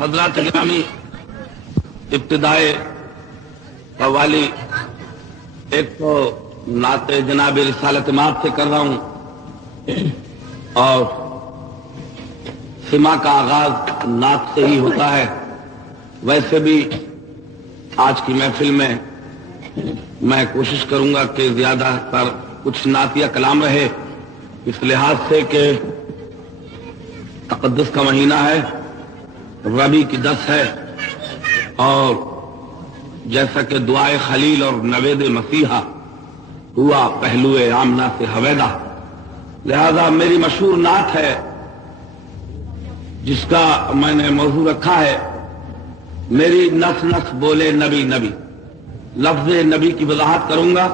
حضرات گرامی، ابتدائے قوالی ایک تو نعت جناب رسالت مآب سے کر رہا ہوں، اور سما کا آغاز نعت سے ہی ہوتا ہے۔ ویسے بھی آج کی محفل میں میں کوشش کروں گا کہ زیادہ تر کچھ نعتیہ کلام رہے، اس لحاظ سے کہ تقدس کا مہینہ ہے، ربیع کی 10 ہے، اور جیسا کہ دعائے خلیل اور نوید مسیحا ہوا پہلو آمنہ سے حویدہ، لہذا میری مشہور نعت ہے جس کا میں نے موضوع رکھا ہے میری نس نس بولے نبی نبی۔ لفظ نبی کی وضاحت کروں گا،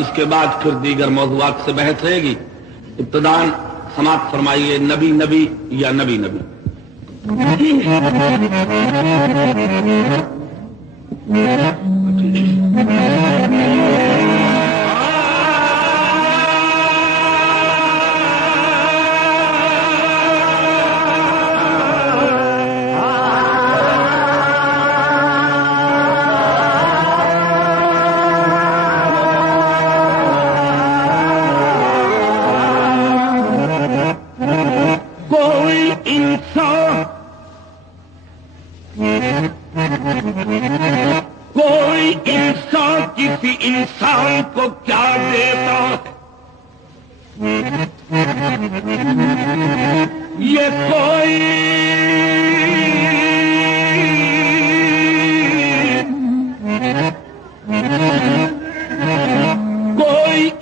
اس کے بعد پھر دیگر موضوعات سے بحث رہے گی۔ ابتداً سماعت فرمائیے نبی نبی یا نبی نبی۔ کوئی انسان کسی انسان کو کیا دیتا ہے، یہ کوئی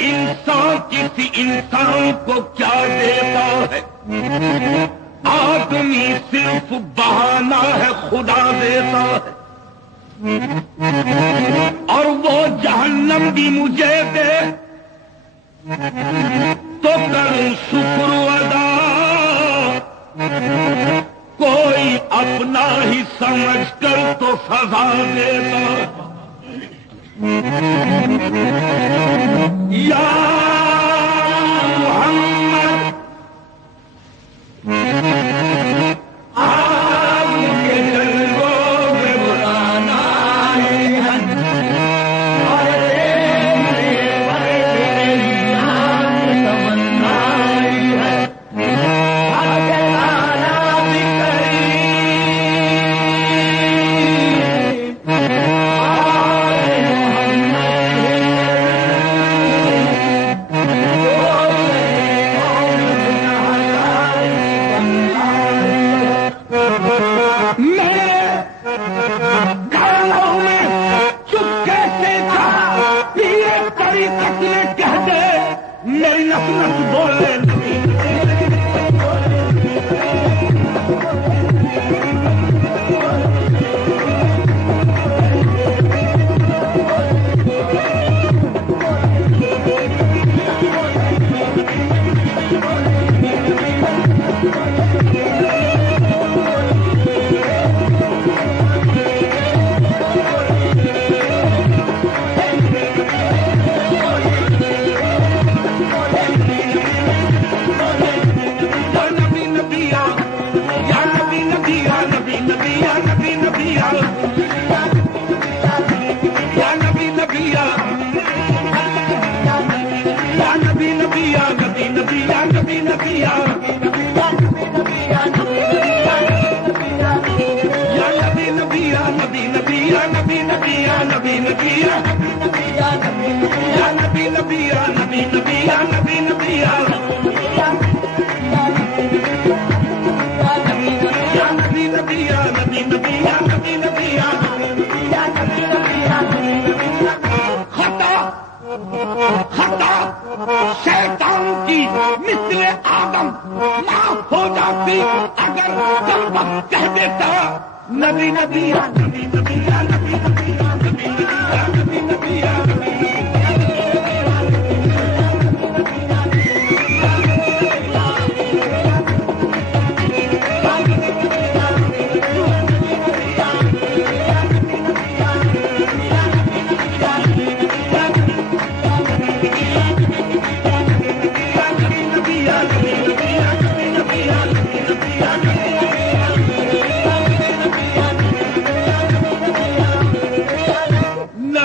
انسان کسی انسان کو کیا دیتا ہے، آدمی صرف بہانہ ہے خدا دیتا ہے، اور وہ جہنم بھی مجھے دے تو کروں شکر ادا، کوئی اپنا ہی سمجھ کر تو سزا دیتا یا محمد شیطان کی مثل آدم معاف ہو جاتی اگر جب وقت کہہ دیتا نبی نبی نبی نبی نبی نبی نبی نبی نبی نبی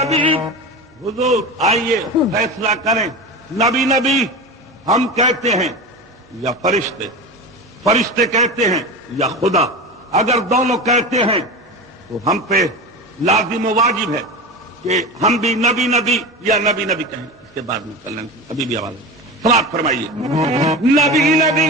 نبی حضور آئیے فیصلہ کریں، نبی نبی ہم کہتے ہیں یا فرشتے، فرشتے کہتے ہیں یا خدا؟ اگر دونوں کہتے ہیں تو ہم پہ لازم و واجب ہے کہ ہم بھی نبی نبی یا نبی نبی کہیں۔ اس کے بعد میں چلیں، ابھی بھی آواز ہے، سماعت فرمائیے۔ نبی نبی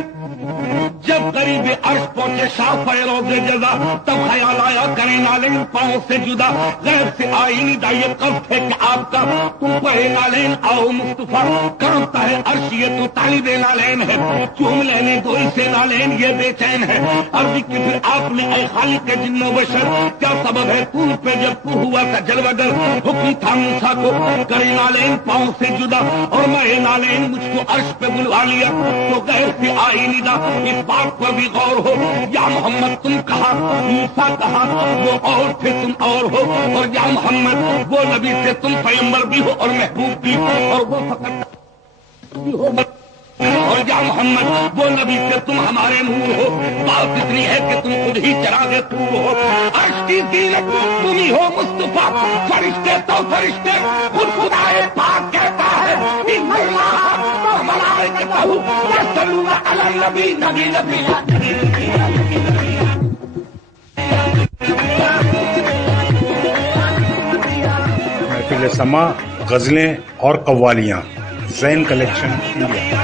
جب قریب عرش پہنچے شاہ روز جزا، تب خیال آیا کریں نالین پاؤں سے جدا، غیر سے آئینی دائیے قصد ہے کہ آپ کا تم پڑھے نالین آؤ مصطفیٰ، کانپتا ہے عرش یہ تو طالب نالین ہے، چوم لینے دو اسے نالین یہ بے چین ہے، عرض کی پھر آپ نے اے خالق جن و بشر کیا سبب ہے طور پہ جب تو ہوا تھا جلوہ گر، حکم تھا موسیٰ کو کرے نالین پاؤں سے جدا، اور میں نالین مجھ کو عرش پہ بلوا لیا، تو غیر سے آئی ندا، اس بات پر بھی غور ہو، یا محمد تم کہاں موسیٰ کہاں، وہ اور تھے تم اور ہو، اور یا محمد وہ نبی تھے تم پیغمبر بھی ہو اور محبوب بھی، اور وہ فقط بھی ہو، اور یا محمد وہ نبی تھے تم ہمارے نور ہو، بات اتنی ہے کہ تم خود ہی چراغ طور ہو، عرش کی زینت تم ہی ہو مصطفیٰ، فرشتے تو فرشتے خود خدائے پاک کہتا ہے، ان اللہ و ملائکتہ یصلون علی النبی، نبی نبی محفل سما غزلیں اور قوالیاں، زین کلیکشن انڈیا۔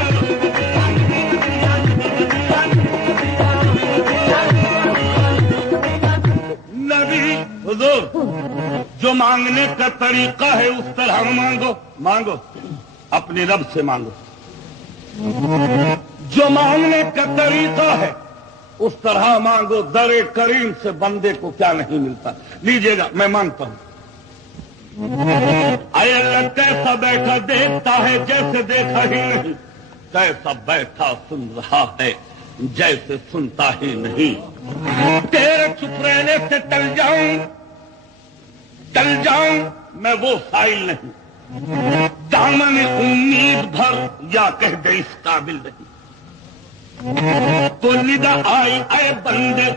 نبی حضور جو مانگنے کا طریقہ ہے اس طرح مانگو، مانگو اپنے رب سے مانگو، جو مانگنے کا طریقہ ہے اس طرح مانگو، در کریم سے بندے کو کیا نہیں ملتا۔ لیجئے گا میں مانگتا ہوں، اے اللہ کیسا بیٹھا دیکھتا ہے جیسے دیکھا ہی نہیں، کیسا بیٹھا سن رہا ہے جیسے سنتا ہی نہیں، تیرے چپ رہنے سے ٹل جاؤں میں وہ سائل نہیں، دامن امید بھر یا کہہ دے اس قابل نہیں، تو ندا آئی اے بندے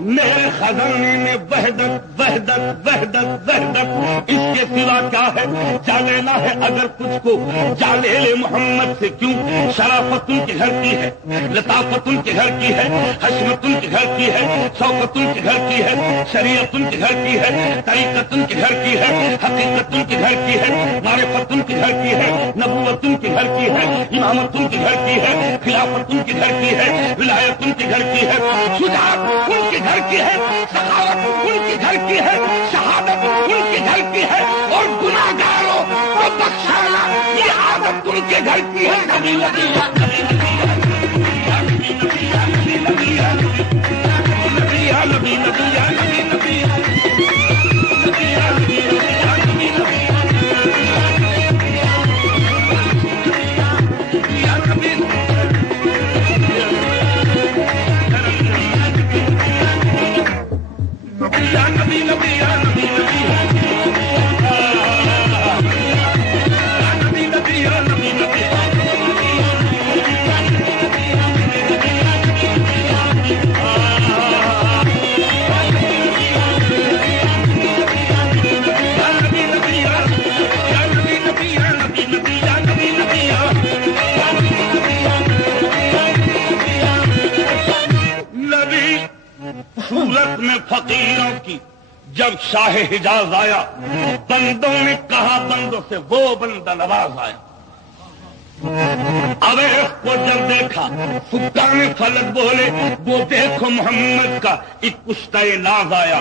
میرے خزانے میں وحدت وحدت وحدت وحدت، اس کے سوا کیا ہے، جا لینا ہے اگر کچھ کو جا لے لے محمد سے، کیوں شرافت ان کے گھر کی ہے، لطافت ان کے گھر کی ہے، حشمت ان کے گھر کی ہے، شوکت ان کے گھر کی ہے، شریعت ان کے گھر کی ہے، طریقت ان کے گھر کی ہے، حقیقت ان کے گھر کی ہے، معرفت ان کے گھر کی ہے، نبوت ان کے گھر کی ہے، امامت ان کے گھر کی ہے، خلافت ان کے گھر کی ہے، ولایت ان کے گھر کی ہے، شجاعت ان کے گھر کی ہے، سخاوت ان کے گھر کی ہے، شہادت ان کے گھر کی ہے، اور گناہگاروں کو بخشانا یہ عادت ان کے گھر کی ہے۔ نبی نبی نبی نبی نبی نبی صورت میں فقیروں کی جب شاہ حجاز آیا، بندوں نے کہا بندوں سے وہ بندہ نواز آیا، اویس کو جب دیکھا سکان فلک بولے وہ دیکھو محمد کا ایک پشتہ ناز آیا،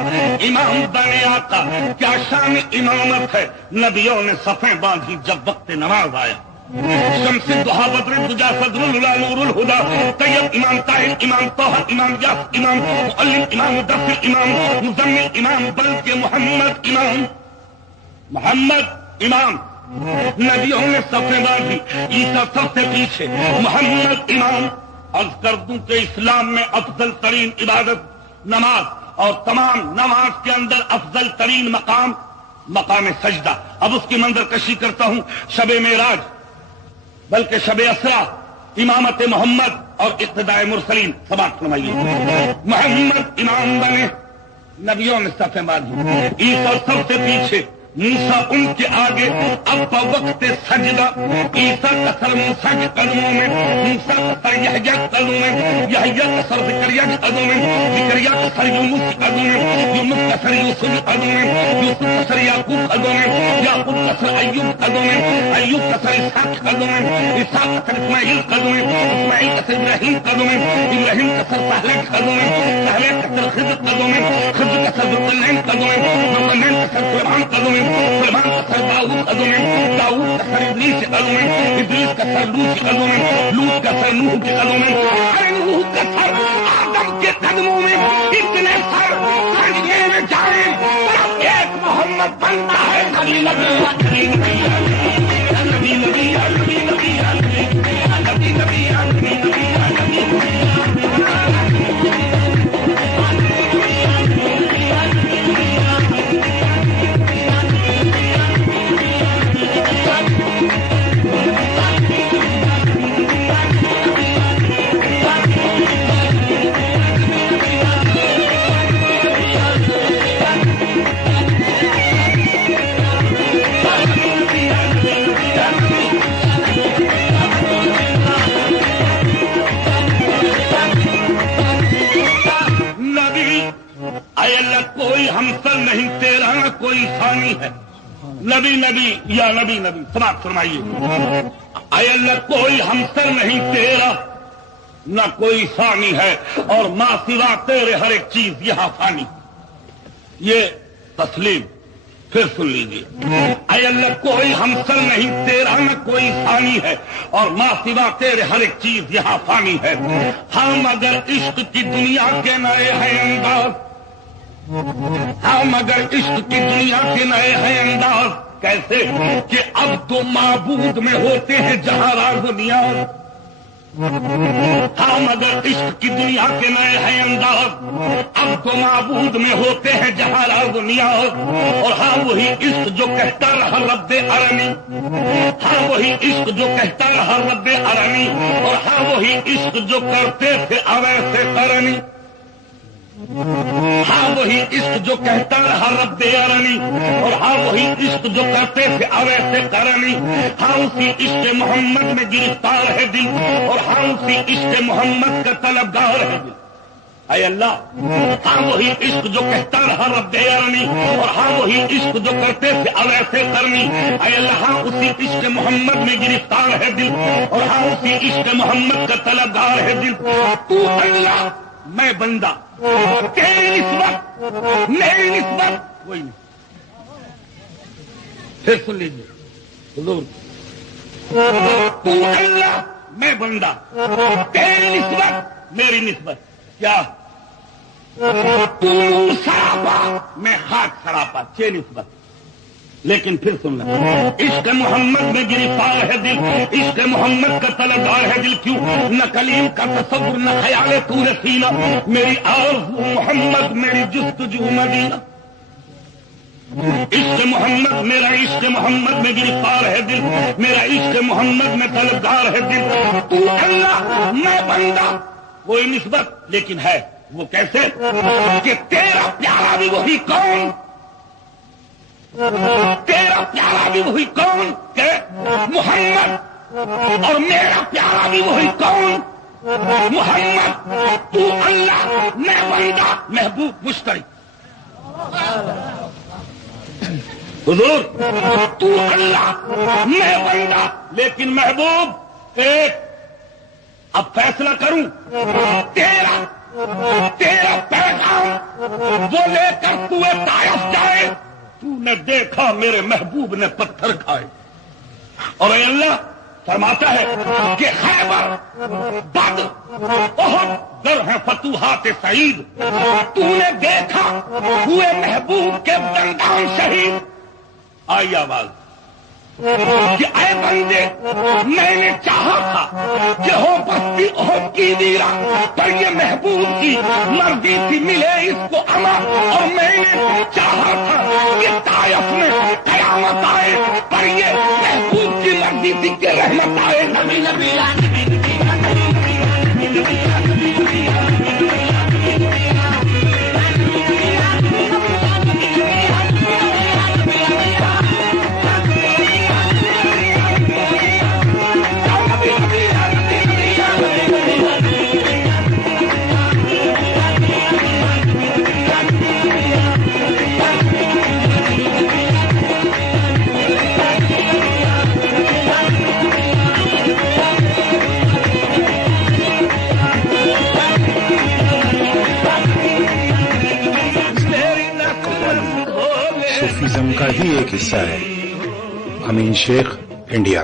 امام بنے آتا کیا شان امامت ہے، نبیوں نے صفیں باندھی جب وقت نماز آیا، شمس الضحیٰ بدر الدجا صدر الہلا نور الہدا، طیب امام طاہر امام طاہر امام یاس امام معلم امام مدثر امام مزمل امام بلکہ محمد امام، محمد امام، نبیوں نے صفیں باندھی، عیسیٰ سب سے پیچھے، محمد امام۔ عرض کر دوں کہ اسلام میں افضل ترین عبادت نماز، اور تمام نماز کے اندر افضل ترین مقام مقام سجدہ۔ اب اس کی منظر کشی کرتا ہوں، شب معراج بلکہ شب اسرا، امامت محمد اور اقتداء مرسلین، سماعت فرمائیے، محمد امام بنے، نبیوں نے صفیں باندھی، عیسیٰ سب سے پیچھے، موسیٰ ان کے آگے اب وقت سجدہ، عیسیٰ کا سر موسیٰ کے قدموں میں، موسیٰ کا سر یحییٰ کے قدموں میں، یحییٰ کا سر زکریا کے قدموں میں، زکریا کا سر یونس کے قدموں میں، یونس کا سر یوسف کے قدموں میں، یوسف کا سر یعقوب کے قدموں میں، یعقوب کا سر ایوب کے قدموں میں، ایوب کا سر اسحاق کے قدموں میں، اسحاق کا سر اسماعیل کے قدموں میں، اسماعیل کا سر ابراہیم کے قدموں میں، ابراہیم کا سر صالح کے قدموں میں، صالح کا سر خضر کے قدموں میں، خضر کا سر ذوالقرنین کے قدموں میں، ذوالقرنین کا سر سلیمان کے قدموں میں، سلیمان کا سر داؤد کے قدموں میں، داؤد کا سر ادریس کے قدموں میں، ادریس کا سر لوط کے قدموں میں، لوط کا سر نوح کے قدموں میں، نوح کا سر آدم کے قدموں میں، اتنے سر سجدے میں جائیں صرف ایک محمد بنتا ہے نبی نبی نبی نبی نبی نبی نبی نبی کوئی ہمسر نہیں تیرا نہ کوئی ثانی ہے، نبی نبی یا نبی نبی سماعت فرمائیے، اے اللہ کوئی ہمسر نہیں تیرا نہ کوئی ثانی ہے، اور ماں سوا تیرے ہر ایک چیز یہاں فانی۔ یہ تسلیم پھر سن لیجیے، اے اللہ کوئی ہمسر نہیں تیرا نہ کوئی ثانی ہے، اور ماں سوا تیرے ہر ایک چیز یہاں فانی ہے۔ ہم اگر عشق کی دنیا کے نئے ہیں انداز، ہم اگر عشق کی دنیا کے نئے ہیں انداز، کیسے کہ اب تو معبود میں ہوتے ہیں جہاں راز و نیاز۔ ہم اگر عشق کی دنیا کے نئے ہیں انداز، اب تو معبود میں ہوتے ہیں جہاں راز و نیاز۔ اور ہاں وہی عشق جو کہتا رہا رب ارنی، ہاں وہی عشق جو کہتا رہا رب ارنی، اور ہاں وہی عشق جو کرتے تھے اویسے کرنی۔ ہاں وہی عشق جو کہتا رہا رب ارنی، اور ہاں وہی عشق جو کرتے تھے اویسے کرنی۔ ہاں اسی عشق محمد میں گرفتار ہے دل، اور ہاں اسی عشق محمد کا طلبگار ہے دل۔ اے اللہ ہاں وہی عشق جو کہتا رہا رب ارنی، اور ہاں وہی عشق جو کرتے تھے اویسے کرنی۔ اے اللہ ہاں اسی عشق محمد میں گرفتار ہے دل، اور ہاں اسی عشق محمد کا طلبگار ہے دل۔ تو اللہ میں بندہ، تیری نسبت میری نسبت کوئی نہیں۔ پھر سن لیجیے حضور، تو اللہ میں بندہ، تیری نسبت میری نسبت کیا؟ تو سراپا میں خاک سراپا، چھ نسبت۔ لیکن پھر سن لیں، عشق محمد میں گرفتار ہے دل، عشق محمد کا طلبگار ہے دل۔ کیوں نہ کلیم کا تصور نہ خیال طور سینہ، میری آرزو محمد میری جستجو مدینہ۔ عشق محمد میرا عشق محمد میں گرفتار ہے دل، میرا عشق محمد میں طلبگار ہے دل۔ تو اللہ میں بندہ، کوئی نسبت لیکن ہے، وہ کیسے کہ تیرا پیارا بھی وہی کون، تیرا پیارا بھی وہی کون کہ محمد، اور میرا پیارا بھی وہی کون محمد۔ تو اللہ میں بندہ، محبوب مشترک۔ حضور تو اللہ میں بندہ لیکن محبوب ایک۔ اب فیصلہ کروں، تیرا پیغام وہ لے کر تو طائف جائے، تو نے دیکھا میرے محبوب نے پتھر کھائے۔ اور اے اللہ فرماتا ہے کہ خیبر، بدر، احد در ہیں فتوحات سعید، تو نے دیکھا ہوئے محبوب کے دندان شہید۔ آئی آواز کہ اے بندے میں نے چاہا تھا کہ ہو بستی احد کی ویرا، پر یہ محبوب کی مرضی تھی ملے اس کو اما، اور میں نے چاہا تھا کہ طائف میں قیامت آئے، پر یہ محبوب کی مرضی تھی کہ رحمت آئے۔ نبی نبی حصہ ہے۔ امین شیخ، انڈیا۔